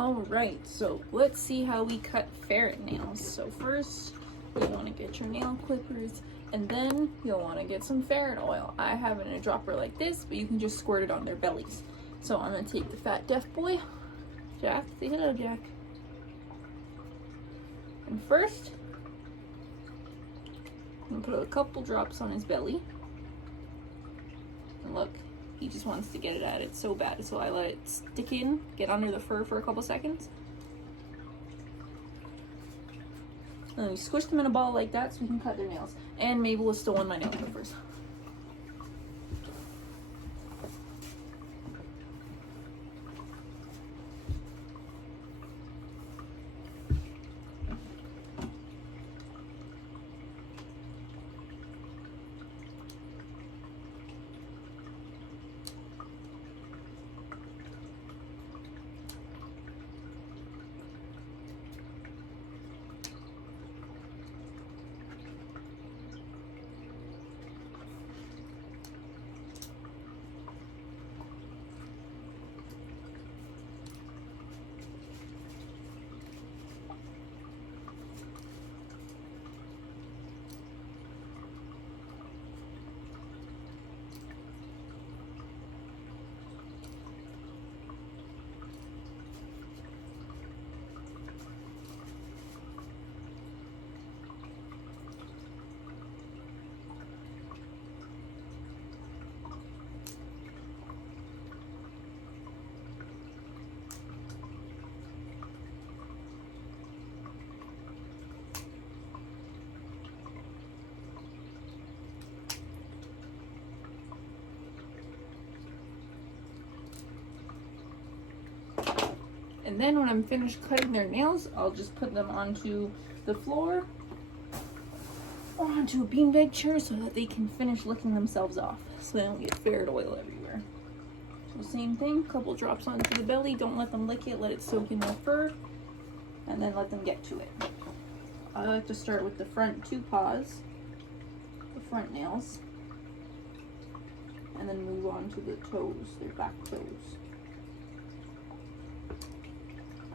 Alright, so let's see how we cut ferret nails. So first, you want to get your nail clippers, and then you'll want to get some ferret oil. I have it in a dropper like this, but you can just squirt it on their bellies. So I'm going to take the fat deaf boy. Jack, say hello, Jack. And first, I'm going to put a couple drops on his belly. And look, he just wants to get it at it so bad, so I let it stick in, get under the fur for a couple seconds. And then we squish them in a ball like that so we can cut their nails. And Mabel is still on my nail clippers. And then when I'm finished cutting their nails, I'll just put them onto the floor or onto a beanbag chair so that they can finish licking themselves off, so they don't get ferret oil everywhere. So same thing, couple drops onto the belly, don't let them lick it, let it soak in their fur, and then let them get to it. I like to start with the front two paws, the front nails, and then move on to the toes, their back toes.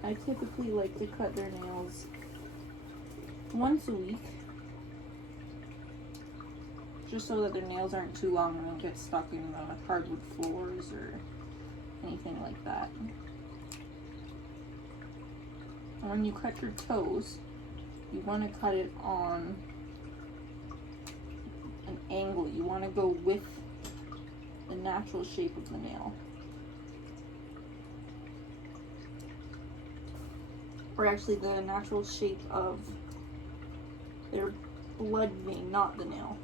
I typically like to cut their nails once a week, just so that their nails aren't too long and don't get stuck in the hardwood floors or anything like that. And when you cut your toes, you want to cut it on an angle. You want to go with the natural shape of the nail. Or actually the natural shape of their blood vein, not the nail.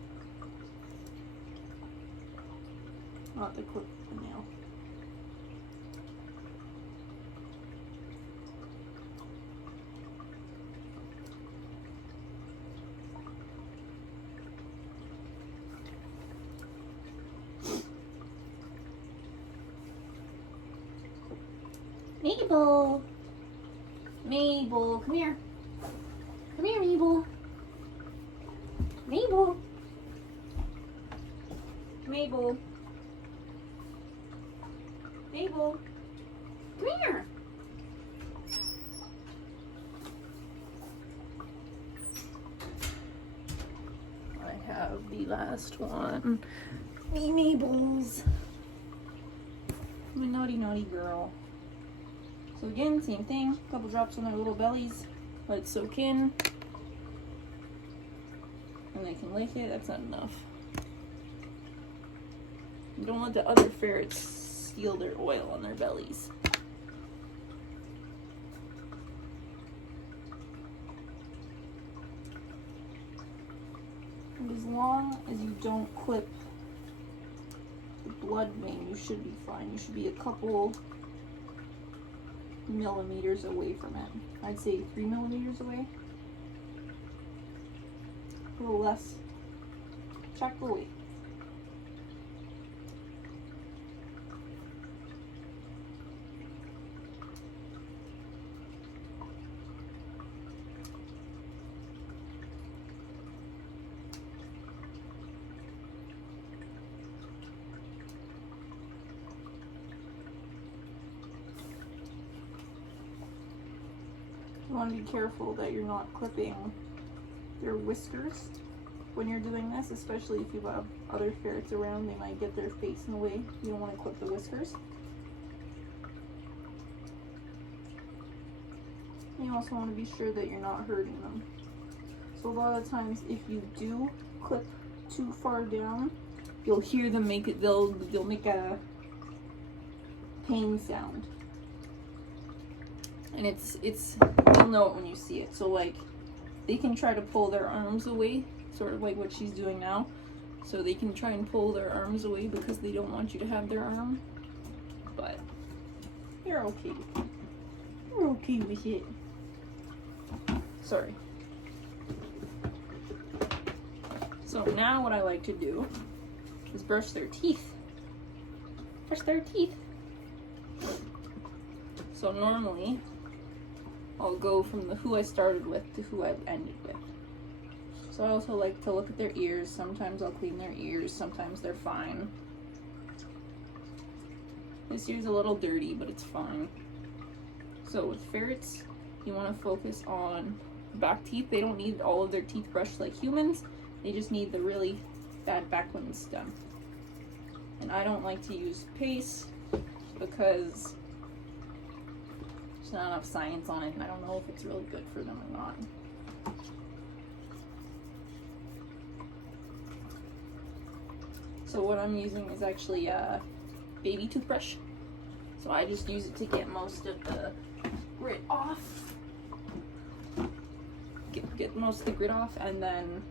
Not the clip of the nail. Mabel! Mabel, come here. Come here, Mabel. Mabel. Mabel. Mabel. Come here. I have the last one. Me, Mabel's. I'm a naughty, naughty girl. So again, same thing, a couple drops on their little bellies, let it soak in, and they can lick it. That's not enough. You don't let the other ferrets steal their oil on their bellies. And as long as you don't clip the blood vein, you should be fine. You should be a couple millimeters away from it. I'd say 3 millimeters away. A little less. Check the weight. You want to be careful that you're not clipping their whiskers when you're doing this, especially if you have other ferrets around. They might get their face in the way. You don't want to clip the whiskers. You also want to be sure that you're not hurting them. So a lot of times if you do clip too far down, you'll hear them make it, they'll make a pain sound. And it's you'll know it when you see it. So like they can try to pull their arms away, sort of like what she's doing now. So they can try and pull their arms away because they don't want you to have their arm. But you're okay. You're okay with it. Sorry. So now what I like to do is brush their teeth. Brush their teeth. So normally I'll go from who I started with to who I ended with. So I also like to look at their ears. Sometimes I'll clean their ears, sometimes they're fine. This ear's a little dirty, but it's fine. So with ferrets, you want to focus on back teeth. They don't need all of their teeth brushed like humans. They just need the really bad back ones done. And I don't like to use paste because there's not enough science on it, and I don't know if it's really good for them or not. So what I'm using is actually a baby toothbrush. So I just use it to get most of the grit off. Get most of the grit off, and then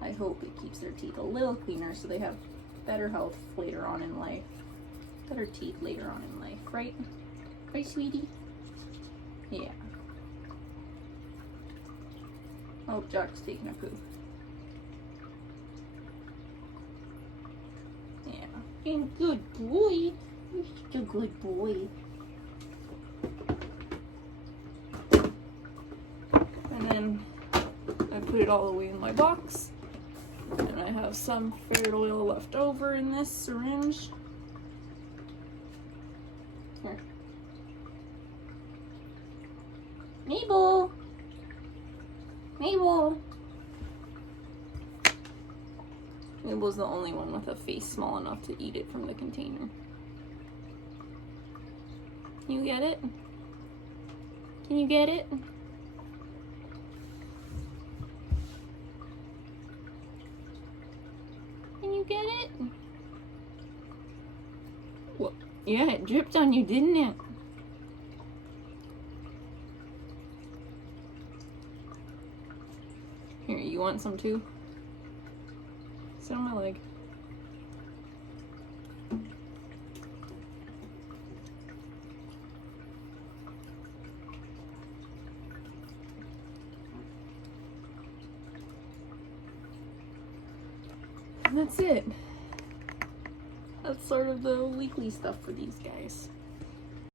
I hope it keeps their teeth a little cleaner so they have better health later on in life. Better teeth later on in life, right? Right, sweetie? Yeah. Oh, Jack's taking a poo. Yeah. Being a good boy. You're such a good boy. And then I put it all away in my box. And I have some ferret oil left over in this syringe. Here. Mabel! Mabel! Mabel's the only one with a face small enough to eat it from the container. Can you get it? Can you get it? Can you get it? What? Yeah, it dripped on you, didn't it? Here, you want some too? Sit on my leg. And that's it. That's sort of the weekly stuff for these guys.